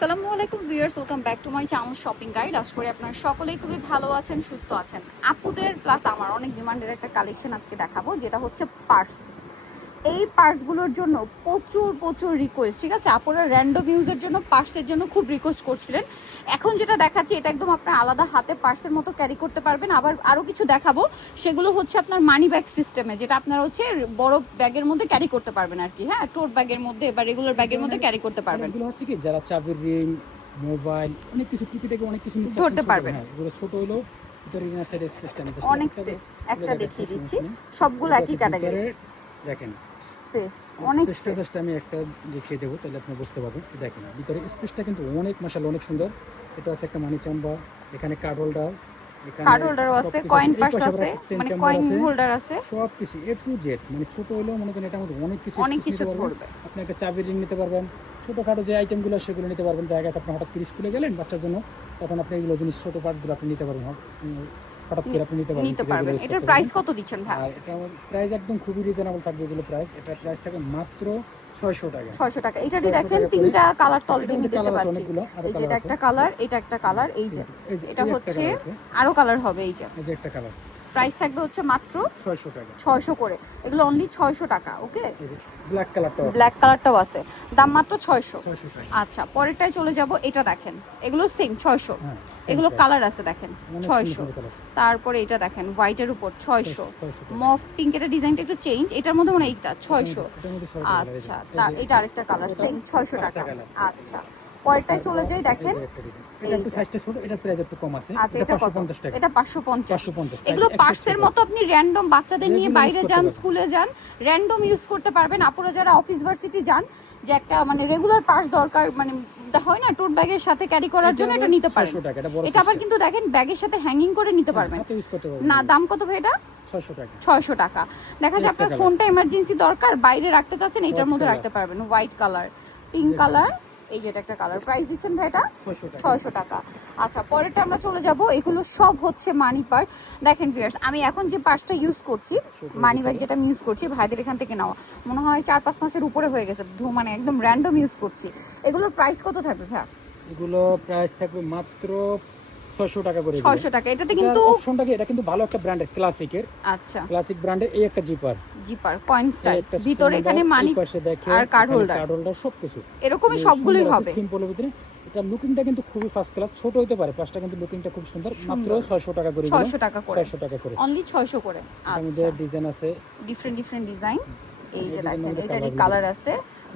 আসসালামু আলাইকুম viewers, welcome back to my channel shopping guide. আশা করি আপনারা সকলেই খুবই ভালো আছেন, সুস্থ আছেন। আপুদের প্লাস আমার অনেক ডিমান্ডের একটা কালেকশন আজকে দেখাবো, যেটা হচ্ছে পার্স। এই পার্সগুলোর জন্য প্রচুর প্রচুর রিকোয়েস্ট, ঠিক আছে? আপনারা র্যান্ডম ইউজের জন্য পার্সের জন্য খুব রিকোয়েস্ট করছিলেন। এখন যেটা দেখাচ্ছি এটা একদম আপনার আলাদা হাতে পার্সের মতো ক্যারি করতে পারবেন। আবার আরও কিছু দেখাবো, সেগুলো হচ্ছে আপনার মানি ব্যাগ সিস্টেমে, যেটা আপনারা হচ্ছে বড় ব্যাগের মধ্যে ক্যারি করতে পারবেন আর কি। হ্যাঁ, টোট ব্যাগের মধ্যে বা রেগুলার ব্যাগের মধ্যে ক্যারি করতে পারবেন। এগুলো হচ্ছে কি, যারা চাবির রিং, মোবাইল, অনেক কিছু টুকিটাকি অনেক কিছু ধরতে পারবেন। এগুলো ছোট হলো, ভিতরে ইনার সাইডে স্পেসটা নেই, অনেক স্পেস। একটা দেখিয়ে দিচ্ছি, সবগুলো একই ক্যাটাগরি। দেখেন স্পেস, অনেক স্পেস। জাস্ট আমি একটা দেখিয়ে দেবো, তাহলে আপনি বুঝতে পারবেন। দেখেন ভিতরে স্পেসটা কিন্তু অনেক মাশাআল্লাহ অনেক সুন্দর। এটা হচ্ছে একটা মানি চাম্বার, এখানে কার্ড হোল্ডার, কার্ড হোল্ডারও আছে, কয়েন পার্স আছে, মানে কয়েন হোল্ডার আছে, সবকিছু এ টু জেড। মানে ছোট হলেও মনে করেন এটার মধ্যে অনেক কিছু ধরবে। আপনি একটা চাবির রিং নিতে পারবেন, ছোটখাটো যে আইটেমগুলো সেগুলো নিতে পারবেন। দেখা গেছে আপনি হঠাৎ করে স্কুলে গেলেন বাচ্চার জন্য, তখন আপনি এগুলো জিনিস ছোট পার্টগুলো আপনি নিতে পারবেন, হঠাৎ করে আপনি নিতে পারবেন। এটার প্রাইস কত দিচ্ছেন ভাই? আর এটা প্রাইস একদম খুবই রিজনেবল থাকবে এগুলো প্রাইস। এটার প্রাইস থাকবে মাত্র 600 টাকা। 600 টাকা। এটারই দেখেন তিনটা কালার তো অলরেডি দেখতে পাচ্ছি। এই যে এটা একটা কালার, এটা একটা কালার, এই যে এটা হচ্ছে আরো কালার হবে। এই যে একটা কালার। প্রাইস থাকবে হচ্ছে মাত্র 600 টাকা, 600 করে। এগুলো অনলি 600 টাকা। ওকে, ব্ল্যাক কালারটাও আছে, দাম মাত্র 600 টাকা। আচ্ছা, পরেরটায় চলে যাব। এটা দেখেন, এগুলো সেম 600। এগুলো কালার আছে দেখেন, 600। তারপরে এটা দেখেন হোয়াইটের উপর 600। মফ পিঙ্ক, এটা ডিজাইনটা একটু চেঞ্জ, এটার মধ্যে মানে এইটা 600। আচ্ছা, তার এটা আরেকটা কালার সেম 600 টাকা। আচ্ছা, পরেরটায় চলে যাই। দেখেন এটা একটু সাইজটা ছোট, এটা প্রাইস একটু কম আছে। আচ্ছা, এটা 550 টাকা। এটা 550। 550। এগুলো পার্সের মতো আপনি র্যান্ডম বাচ্চাদের নিয়ে বাইরে যান, স্কুলে যান, র্যান্ডম ইউজ করতে পারবেন। আপনারা যারা অফিস ভার্সিটি যান, যে একটা মানে রেগুলার পার্স দরকার, মানে হয় না টোট ব্যাগের সাথে ক্যারি করার জন্য, এটা নিতে পারেন। এটা আবার কিন্তু দেখেন ব্যাগের সাথে হ্যাঙ্গিং করে নিতে পারবেন। না, দাম কত ভাই এটা? 600 টাকা। 600 টাকা। দেখা যায় আপনার ফোনটা এমার্জেন্সি দরকার, বাইরে রাখতে চাচ্ছেন, এটার মধ্যে রাখতে পারবেন। হোয়াইট কালার, পিঙ্ক কালার, এই যে এটা একটা কালার। প্রাইস দিচ্ছেন ভাই এটা 600 টাকা। আচ্ছা, পরেরটা আমরা চলে যাব। এগুলো সব হচ্ছে মানি পার্স। দেখেন ভিউয়ার্স, আমি এখন যে পার্সটা ইউজ করছি, মানি ব্যাগ যেটা আমি ইউজ করছি, ভাইদের এখান থেকে নেওয়া, মনে হয় 4-5 মাসের উপরে হয়ে গেছে, মানে একদম র্যান্ডম ইউজ করছি। এগুলোর প্রাইস কত থাকবে ভাই? এগুলো প্রাইস থাকবে মাত্র 600 টাকা করে। 600 টাকা। এটাতে কিন্তু অপশনটা কি, এটা কিন্তু ভালো একটা ব্র্যান্ডের, ক্লাসিকের। আচ্ছা, ক্লাসিক ব্র্যান্ডের এই একটা জিপার কয়েন স্টাইল, ভিতরে এখানে মানি আর কার্ড হোল্ডার সবকিছু এরকমই সবগুলোই হবে। সিম্পলের ভিতরে এটা লুকিংটা কিন্তু খুবই ফার্স্ট ক্লাস। ছোট হতে পারে পাঁচটা, কিন্তু লুকিংটা খুব সুন্দর। মাত্র 600 টাকা করে। 600 টাকা করে। 600 টাকা করে, অনলি 600 করে। আচ্ছা, ডিজাইন আছে ডিফারেন্ট ডিজাইন। এই যে দেখেন, এটারই কালার আছে।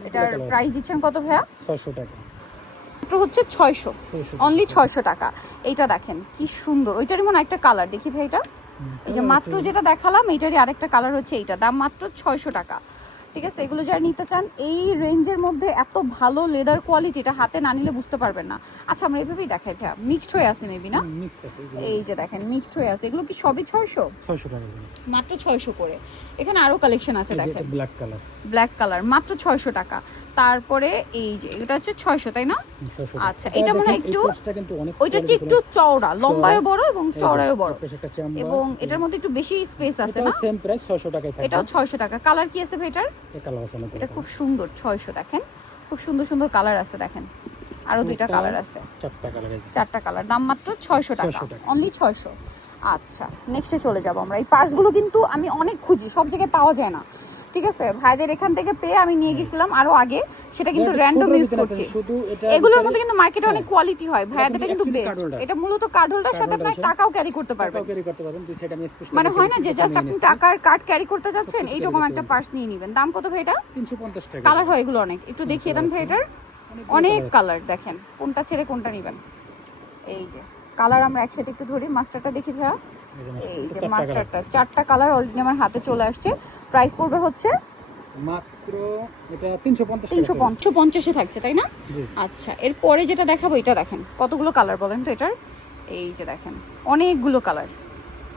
এটার প্রাইস দিচ্ছেন কত ভাইয়া? 600 টাকা। এটা হচ্ছে 600, অনলি 600 টাকা। এইটা দেখেন কি সুন্দর, ওইটারই মনে একটা কালার দেখি ভাই। এটা এই যে মাত্র যেটা দেখালাম, এইটারই আরেকটা কালার হচ্ছে এইটা, দাম মাত্র 600 টাকা। ঠিক আছে, এগুলো যারা নিতে চান এই রেঞ্জের মধ্যে, এত ভালো লেদার কোয়ালিটি, এটা হাতে না নিলে বুঝতে পারবেন না। আচ্ছা, আমরা এইভাবেই দেখাই ভাইয়া। মিক্সড হয়ে আছে মেবি না? এই যে দেখেন মিক্সড হয়ে আছে। এগুলো কি সবই 600 টাকা, মাত্র 600 করে। এখানে আরো কালেকশন আছে দেখেন, ব্ল্যাক কালার, মাত্র 600 টাকা। তারপরে এই যে এটা হচ্ছে 600, তাই না? আচ্ছা, এটা মনে হয় একটু, ওইটা হচ্ছে একটু চওড়া, লম্বায়ও বড় এবং চওড়ায়ও বড়, এবং এটার মধ্যে একটু বেশি স্পেস আছে না? সেম প্রাইস 600 টাকায় থাকবে। এটাও 600 টাকা। কালার কি আছে ভাই এটার? এটা খুব সুন্দর, 600। দেখেন খুব সুন্দর সুন্দর কালার আছে, দেখেন আরো দুইটা কালার আছে, চারটা কালার, দাম মাত্র 600 টাকা, অনলি 600। আচ্ছা, নেক্সটে চলে যাব আমরা। এই পার্সগুলো কিন্তু আমি অনেক খুঁজি, সব জায়গায় পাওয়া যায় না। ঠিক আছে, ভাইদের এখান থেকে পেয়ে আমি নিয়ে গেছিলাম আরো আগে, সেটা কিন্তু র্যান্ডম ইউজ করছি। এগুলোর মধ্যে কিন্তু মার্কেটে অনেক কোয়ালিটি হয়, ভাইদের কিন্তু বেস্ট। এটা মূলত কার্ড হোল্ডার, সাথে আপনি টাকাও ক্যারি করতে পারবেন। মানে হয় না যে জাস্ট আপনি টাকার কার্ড ক্যারি করতে যাচ্ছেন, এইরকম একটা পার্স নিয়ে নেবেন। দাম কত ভাই এটা? 350 টাকা। কালার হয় এগুলো অনেক, একটু দেখিয়ে দেন ভাই। এটার অনেক কালার, দেখেন কোনটা ছেড়ে কোনটা নেবেন। এই যে কালার আমরা একসাথে একটু ধরি। মাস্টারটা দেখি ভাইয়া, এই যে মাস্টারটা, চারটা কালার অলরেডি আমার হাতে চলে আসছে। প্রাইস পড়বে হচ্ছে মাত্র এটা 350 350 এ থাকছে, তাই না? আচ্ছা, এরপরে যেটা দেখাবো, এটা দেখেন কতগুলো কালার বলেন তো এটার। এই যে দেখেন অনেকগুলো কালার,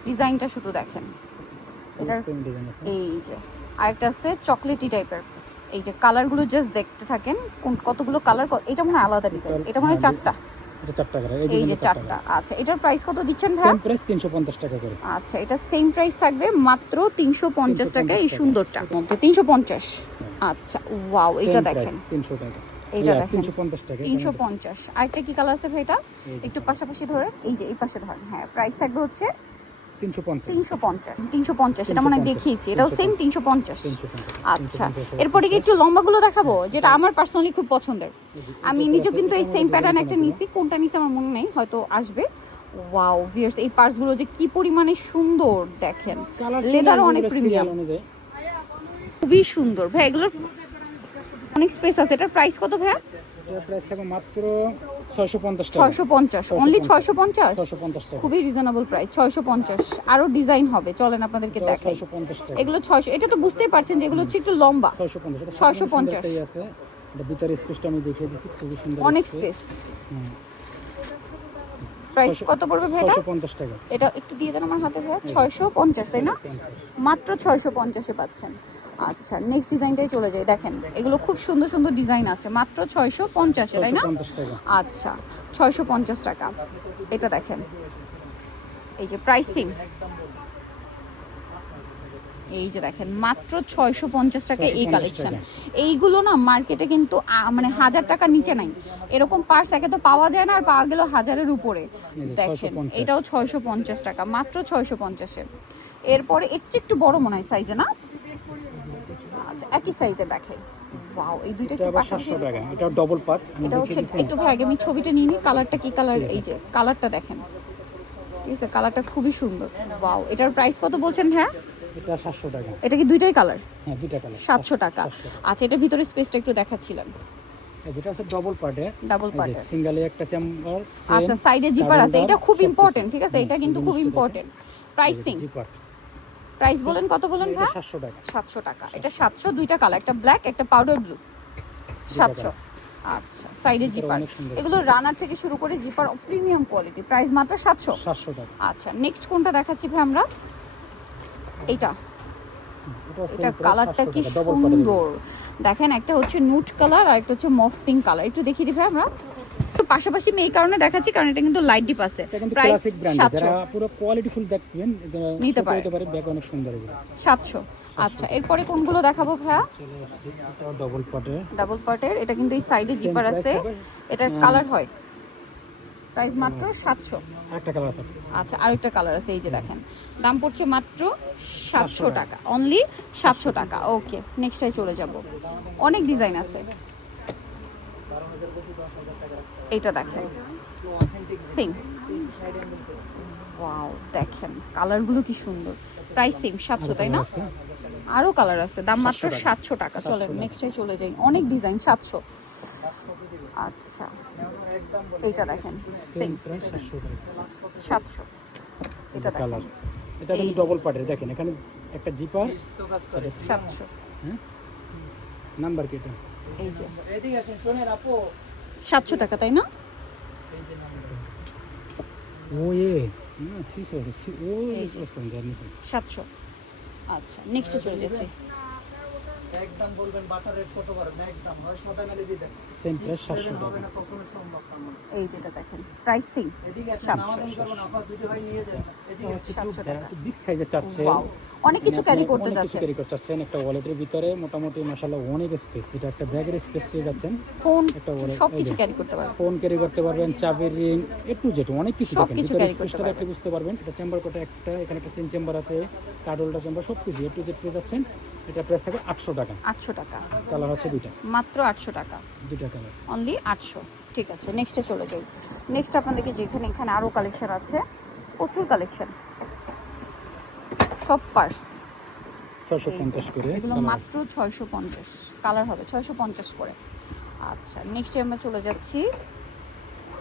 ডিজাইনটা শুধু দেখেন এটার। এই যে আরেকটা আছে চকলেটি টাইপের। এই যে কালারগুলো জাস্ট দেখতে থাকেন, কতগুলো কালার। এটা মনে হয় আলাদা ডিজাইন, এটা মনে হয় চারটা। এই যে চারটা। আচ্ছা, এটার প্রাইস কত দিচ্ছেন ভাই? সেম প্রাইস 350 টাকা করে। আচ্ছা, এটা সেম প্রাইস থাকবে মাত্র 350 টাকা। এই সুন্দরটার মধ্যে 350। আচ্ছা, ওয়াও, এটা দেখেন, 300 টাকা। এইটা দেখেন 350 টাকা 350। আরেকটা কি কালার আছে ভাই এটা? একটু পাশাপাশি ধরে, এই যে এই পাশে ধরেন। হ্যাঁ, প্রাইস থাকবে হচ্ছে 350। এটা মানে দেখিয়েছি, এটাও সেম 350। আচ্ছা, এরপরে কি একটু লম্বাগুলো দেখাবো, যেটা আমার পার্সোনালি খুব পছন্দের। আমি নিজেও কিন্তু এই সেম প্যাটার্ন একটা নিয়েছি, কোনটা নিয়েছি আমার মনে নেই, হয়তো আসবে। ওয়াও ভিউয়ার্স, এই পার্সগুলো যে কি পরিমাণে সুন্দর দেখেন, লেদারও অনেক প্রিমিয়াম, খুবই সুন্দর ভাই। এগুলোর অনেক স্পেস আছে। এটার প্রাইস কত ভাইয়া? এর প্রাইস থাকবে মাত্র 650 টাকা। 650, অনলি 650। 650 টাকা, খুবই রিজনেবল প্রাইস, 650। আরো ডিজাইন হবে, চলেন আপনাদেরকে দেখাই। 650 টাকা। এগুলো 600, এটা তো বুঝতেই পারছেন যে এগুলো হচ্ছে একটু লম্বা। 650 এটা 650 টাই আছে। এটা ভিতরে স্পেসটা আমি দেখিয়ে দিচ্ছি, খুবই সুন্দর অনেক স্পেস। প্রাইস কত পড়বে ভাই এটা? 650 টাকা। এটা একটু দিয়ে দেন আমার হাতে ভাইয়া। 650 তাই না? মাত্র 650 এ পাচ্ছেন। আচ্ছা, নেক্সট ডিজাইনটাই চলে যাই। দেখেন এগুলো খুব সুন্দর সুন্দর ডিজাইন আছে, মাত্র 650 তাই না? 650 টাকা। আচ্ছা, 650 টাকা। এটা দেখেন, এই যে প্রাইসিং, এই যে দেখেন মাত্র 650 টাকা এই কালেকশন। এইগুলো না মার্কেটে কিন্তু মানে 1000 টাকার নিচে নাই। এরকম পার্স একে তো পাওয়া যায় না, আর পাওয়া গেল 1000-এর উপরে। দেখেন এটাও 650 টাকা, মাত্র 650-এ। এরপরে এর চেয়ে একটু বড় মনে হয় সাইজে না? আচ্ছা, একই সাইজে দেখাই। ওয়াও, এই দুইটা কি পাশাপাশি? 700 টাকা। এটা ডাবল পার্ট। এটা হচ্ছে একটু ভাই আগে আমি ছবিটা নিয়ে নিই। কালারটা কি কালার? এই যে কালারটা দেখেন, ঠিক আছে, কালারটা খুবই সুন্দর। ওয়াও, এটার প্রাইস কত বলছেন ভাইয়া? এটা 700 টাকা। এটা কি দুইটাই কালার? হ্যাঁ, দুইটা কালার। 700 টাকা। আচ্ছা, এটার ভিতরে স্পেসটা একটু দেখাচ্ছিলেন। এটা হচ্ছে ডাবল পার্টে। ডাবল পার্টে, সিঙ্গেলে একটা চেম্বার। আচ্ছা, সাইডে জিপার আছে। এটা খুব ইম্পর্টেন্ট, ঠিক আছে, এটা কিন্তু খুব ইম্পর্টেন্ট। প্রাইসিং, প্রাইস বলেন কত বলেন ভাই? 700 টাকা। 700 টাকা। এটা 700, দুইটা কালার, একটা ব্ল্যাক একটা পাউডার ব্লু। 700। আচ্ছা, সাইডে জিপার। এগুলো রানার থেকে শুরু করে জিপার প্রিমিয়াম কোয়ালিটি। প্রাইস মাত্র 700 টাকা। আচ্ছা, নেক্সট কোনটা দেখাচ্ছি ভাই আমরা? এইটা, এটা কালারটা কি সুন্দর দেখেন। একটা হচ্ছে নুট কালার আর একটা হচ্ছে মফ পিঙ্ক কালার। একটু দেখিয়ে দিই ভাই আমরা। পাশাপাশি আমি এই কারণে দেখাচ্ছি কারণ এটা কিন্তু লাইট ডিপ আছে। প্রাইস 700। যারা পুরো কোয়ালিটিফুল দেখবেন নিতে পারে, ব্যাগ অনেক সুন্দর এগুলো। 700। আচ্ছা, এরপরে কোনগুলো দেখাবো ভাইয়া? এটা ডাবল পার্টের। ডাবল পার্টের, এটা কিন্তু এই সাইডে জিপার আছে। এটার কালার হয়। প্রাইস মাত্র 700। একটা কালার আছে। আচ্ছা, আরেকটা কালার আছে, এই যে দেখেন। দাম পড়ছে মাত্র 700 টাকা, অনলি 700 টাকা। ওকে, নেক্সটটাই চলে যাব। অনেক ডিজাইন আছে। এইটা দেখেন, সেম। ওয়াও, দেখেন কালারগুলো কি সুন্দর। প্রাইস সেম 700 তাই না? আরো কালার আছে, দাম মাত্র 700 টাকা। চলেন নেক্সটটাই চলে যাই। অনেক ডিজাইন, 700। আচ্ছা, এইটা দেখেন, সেম 700। এটা দেখেন, এটা কিন্তু ডাবল পার্টের। দেখেন এখানে একটা জিপার। 700। হ্যাঁ, নাম্বার কি এটা? এই যে 700 টাকা তাই না? ওয়ে না, 700। আচ্ছা, নেক্সটে চলে যাচ্ছি। একদম বলবেন বাটার রেট কত পারে একদম হয় সবাই মিলে দিবেন সেম প্রাইস 700 হবে টাকা। না কখনো সম্ভব না। এই যেটা দেখেন, প্রাইসিং এদিকে আছে 700। নামাদানি করবেন অফার যদি হয় নিয়ে যান। এদিকে 700 টাকা। বিগ সাইজের চাচ্ছে। ওয়াও, অনেক কিছু ক্যারি করতে যাচ্ছে। ক্যারি করতে যাচ্ছেন একটা ওয়ালেটের ভিতরে মোটামুটি মাশাআল্লাহ অনেক স্পেস। এটা একটা ব্যাগের স্পেস পেয়ে যাচ্ছেন। ফোন একটা wallet, সবকিছু ক্যারি করতে পারবেন। ফোন ক্যারি করতে পারবেন, চাবির রিং, এ টু জেড অনেক কিছু। সবকিছু carry করতে স্পেসটা একটু বুঝতে পারবেন। এটা চেম্বার কোটা একটা, এখানে একটা চেন চেম্বার আছে, কার্ড হোল্ডার চেম্বার, সবকিছু এ টু জেড পেয়ে যাচ্ছেন। এটা প্রাইস থাকবে 800 টাকা। 800 টাকা, কালার হচ্ছে দুইটা, মাত্র 800 টাকা, দুইটা কালার, অনলি 800। ঠিক আছে, নেক্সটে চলে যাই। নেক্সট আপনাদেরকে যেখানে এখানে আরো কালেকশন আছে, প্রচুর কালেকশন, সব পার্স 650 করে। এগুলো মাত্র 650। কালার হবে 650 করে। আচ্ছা, নেক্সটে আমরা চলে যাচ্ছি।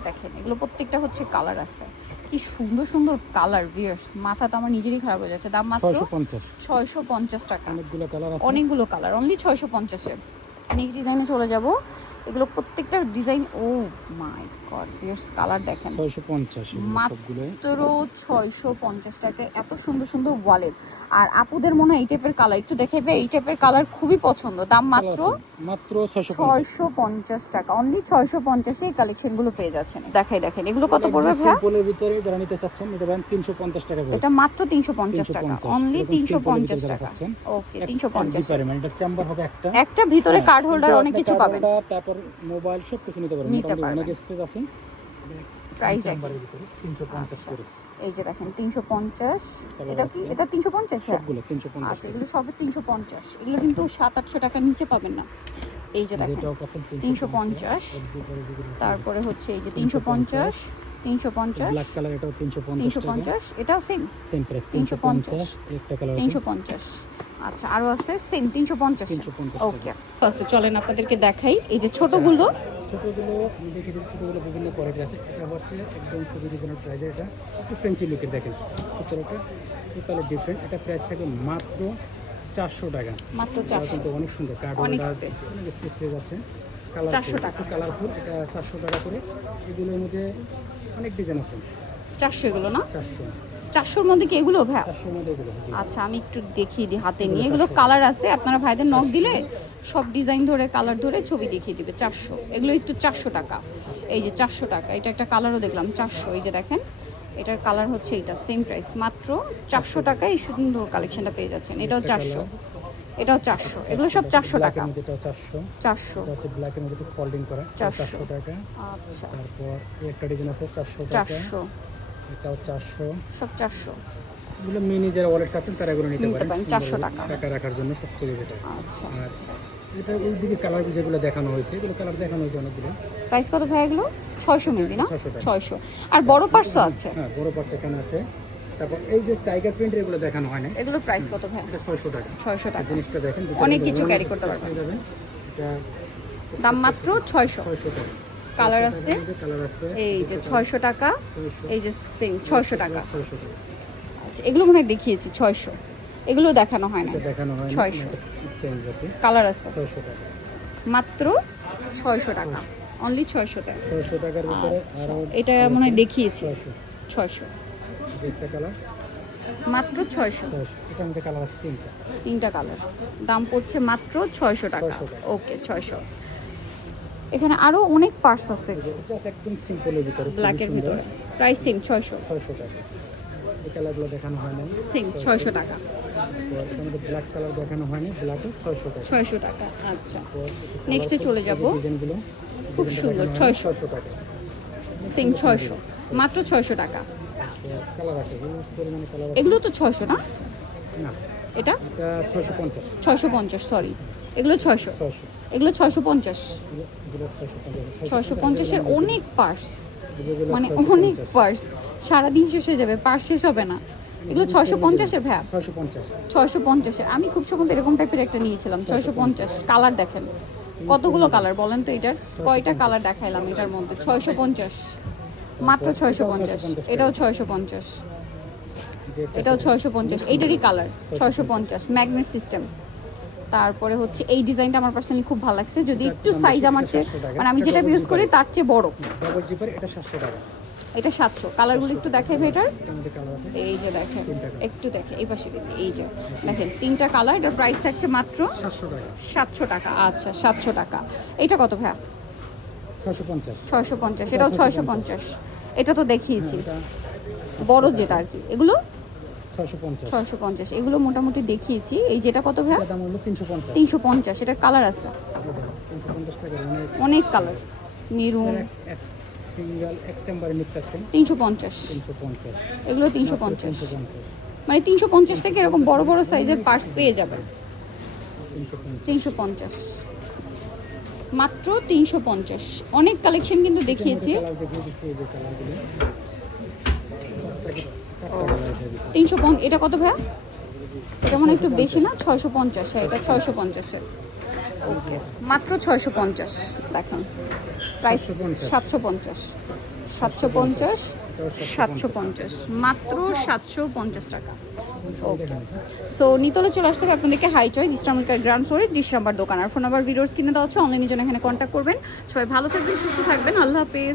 দেখেন এগুলো প্রত্যেকটা হচ্ছে কালার আছে, কি সুন্দর সুন্দর কালার। ভিউয়ার্স, মাথা তো আমার নিজেরই খারাপ হয়ে যাচ্ছে। দাম মাত্র 650 টাকা। অনেকগুলো কালার আছে, অনেকগুলো কালার, অনলি 650-এ। নেক্সট ডিজাইনে চলে যাব। এগুলো প্রত্যেকটা ডিজাইন, ও মাই গড ভিউয়ার্স, কালার দেখেন 650 মাত্র 650 টাকায় এত সুন্দর সুন্দর ওয়ালেট। আর আপুদের মনে হয় এই টাইপের কালার একটু দেখাইবে, এই টাইপের কালার খুবই পছন্দ। দাম মাত্র 650 টাকা, অনলি 650-এ এই কালেকশনগুলো পেয়ে যাচ্ছেন। দেখেন এগুলো কত পড়বে ভাই? সিম্পলের ভিতরে যারা নিতে চাচ্ছেন এটা দাম 350 টাকা করে। এটা মাত্র 350 টাকা, অনলি 350 টাকা। ওকে, 350 টাকা। এটা চেম্বার হবে একটা, একটা ভিতরে কার্ড হোল্ডার অনেক কিছু পাবেন। তারপর চার্জার মোবাইল সব কিছু নিতে পারবেন, নিতে মোটামুটি পারবেন। অনেক স্পেস আছে। প্রাইস একই। চেম্বারের ভিতরে 350 করে এই যে দেখেন 350, এটা কি এটা 350 হ্যাঁ সবগুলো 350। আচ্ছা এগুলো সবে 350, এগুলো কিন্তু 700-800 টাকার নিচে পাবেন না। এই যে দেখেন এটাও পাচ্ছেন 350, তারপরে হচ্ছে এই যে 350, 350, ব্ল্যাক কালার, এটাও 350 টাকা। 350, এটাও সেম সেম প্রাইস 350, 350। একটা কালার আছে 350। আচ্ছা আরো আছে সেম 350। 350 ওকে আছে, চলেন আপনাদেরকে দেখাই এই যে ছোটগুলো। ছোটগুলো আমি দেখে দিচ্ছি, ছোটগুলো বিভিন্ন কোয়ালিটি আছে। এটা হচ্ছে একদম খুবই রিজনেবল প্রাইসে, এটা একটু ফ্রেঞ্চি লুকের দেখেন, ভিতরটা টোটালি ডিফারেন্ট। এটা প্রাইস থাকে মাত্র 400 টাকা। মাত্র এটা 400, কিন্তু অনেক সুন্দর, কার্ড অনেক হোল্ডার, space। অনেক স্পেস পেয়ে যাচ্ছে। 400 টাকা। কালারফুল, এটা 400 টাকা করে। এগুলোর মধ্যে অনেক ডিজাইন আছে। 400 এগুলো না, 400 400-র মধ্যে কি এগুলো ভাই? 400 মধ্যে এগুলো, জি। আচ্ছা আমি একটু দেখিয়ে দিই হাতে নিয়ে, এগুলো কালার আছে, আপনারা ভাইদের নক দিলে সব ডিজাইন ধরে কালার ধরে ছবি দেখিয়ে দিবে। 400, এগুলো একটু 400 টাকা। এই যে 400 টাকা, এটা একটা কালারও দেখলাম 400। এই যে দেখেন এটার কালার হচ্ছে এটা, সেম প্রাইস মাত্র 400 টাকায় এই সুন্দর কালেকশনটা পেয়ে যাচ্ছেন। এটাও 400, এটাও 400, এগুলো সব 400 টাকা। ব্ল্যাকের মধ্যে এটাও 400। 400, এটা হচ্ছে ব্ল্যাকের মধ্যে একটু ফোল্ডিং করা, 400 টাকা। আচ্ছা তারপর এই একটা ডিজাইন আছে 400 টাকা। 400, এটাও 400। সব 400। এগুলো মিনি যারা ওয়ালেট আছেন তারা এগুলো নিতে নিতে পারেন, পারেন, 400 টাকা। টাকা রাখার জন্য সবচেয়ে বেটার। আচ্ছা আর এটা ওই দিকে কালার যেগুলো দেখানো হয়েছে, এগুলো কালার দেখানো হয়েছে অনেকগুলো। প্রাইস কত ভাই এগুলো? 600 মেবি না, 600 টাকা। 600। আর বড় পার্সও আছে, হ্যাঁ, বড় পার্স এখানে আছে। তারপর এই যে টাইগার প্রিন্টের এগুলো দেখানো হয় না, এগুলোর প্রাইস কত ভাই? এটা 600 টাকা। 600 টাকা। জিনিসটা দেখেন, অনেক কিছু ক্যারি করতে পারবেন। পেয়ে যাবেন। এটা দাম মাত্র 600। 600 টাকা। কালার আছে, কালার আছে, এই যে 600 টাকা, 600, এই যে সেম 600 টাকা। 600 টাকা। আচ্ছা এগুলো মনে হয় দেখিয়েছি 600, এগুলো দেখানো হয় না। এটা দেখানো হয় না, 600 সেম জাতি, কালার আছে, 600 টাকা। মাত্র 600 টাকা, অনলি 600 টাকা। 600 টাকার ভিতরে আচ্ছা আরো এটা মনে হয় দেখিয়েছি 600। 600, যে একটা কালার মাত্র 600। 600। এটার মধ্যে কালার আছে তিনটা। তিনটা কালার, দাম পড়ছে মাত্র 600 টাকা। 600 টাকা। ওকে 600। এখানে আরো অনেক পার্টস আছে জাস্ট একদম সিম্পলের ভিতরে, ব্ল্যাকের ভিতরে, প্রাইস সেম 600, 600 টাকা। এই কালারগুলো দেখানো হয় না, সেম 600 টাকা। তো এর মধ্যে ব্ল্যাক কালার দেখানো হয়নি, ব্ল্যাকে 600 টাকা। 600 টাকা। আচ্ছা তো নেক্সটে চলে যাব, ডিজাইনগুলো খুব সুন্দর 600, 600 টাকা। সেম 600, মাত্র 600 টাকা। তো কালার আছে, হিউজ পরিমাণে কালার আছে। এগুলো তো 600 না, না, এটা এটা 650। 650, সরি এগুলো 600, 600, এগুলো 650। এগুলো 650। 650-এর অনেক পার্স, এগুলো মানে 650। অনেক পার্স, সারাদিন শেষ হয়ে যাবে, পার্স শেষ হবে না। এগুলো 650-এর ভাইয়া, 650। 650-এর। আমি খুব সম্ভবত এরকম টাইপের একটা নিয়েছিলাম 650। কালার দেখেন কতগুলো কালার বলেন তো, এটার কয়টা কালার দেখাইলাম এটার মধ্যে? 650, মাত্র 650। এটাও 650, এটাও 650, এইটারই কালার 650, ম্যাগনেট সিস্টেম। তারপরে হচ্ছে এই ডিজাইনটা আমার পার্সোনালি খুব ভালো লাগছে, যদি একটু সাইজ আমার চেয়ে, মানে আমি যেটা ইউজ করি তার চেয়ে বড়। ডাবল জিপার, এটা 700 টাকা। এটা 700। কালারগুলো একটু দেখাই ভাই এটার, এটার মধ্যে কালার আছে এই যে দেখেন একটু দেখে এই পাশে দিকে, এই যে দেখেন তিনটা কালার। এটার প্রাইস থাকছে মাত্র 700 টাকা। 700 টাকা। আচ্ছা 700 টাকা। এটা কত ভাইয়া? 650। 650, এটাও 650। এটা তো দেখিয়েছি এটা বড় যেটা আর কি, এগুলো 650। 650, এগুলো মোটামুটি দেখিয়েছি। এই যেটা কত ভাইয়া? এটার দাম হলো 350। 350, এটা কালার আছে 350 টাকা। অনেক অনেক কালার, মেরুন। এক সিঙ্গেল এক চেম্বারে নিতে চাচ্ছেন 350, 350। এগুলো 350, 350। মানে 350 থেকে এরকম বড় বড় সাইজের পার্স পেয়ে যাবেন। 350। 350, মাত্র 350। অনেক কালেকশন কিন্তু দেখিয়েছি। কালার দেখিয়ে দিচ্ছি, এই যে কালারগুলো। 350, এটা কত ভাইয়া? এটা মনে হয় একটু বেশি না, 650। হ্যাঁ এটা 650-এর। ওকে মাত্র 650। দেখেন প্রাইস 750, 750, 750, মাত্র 750 টাকা। ওকে সো নিতলে চলে আসতে হবে আপনাদেরকে হাই চয়েস ইস্টার্নকার গ্রাউন্ড ফ্লোরে 30 নম্বর দোকান। আর ফোন নাম্বার ভিডিওস কিনে দেওয়া হচ্ছে, অনলাইনের জন্য এখানে কন্ট্যাক্ট করবেন। সবাই ভালো থাকবেন, সুস্থ থাকবেন, আল্লাহ হাফেজ।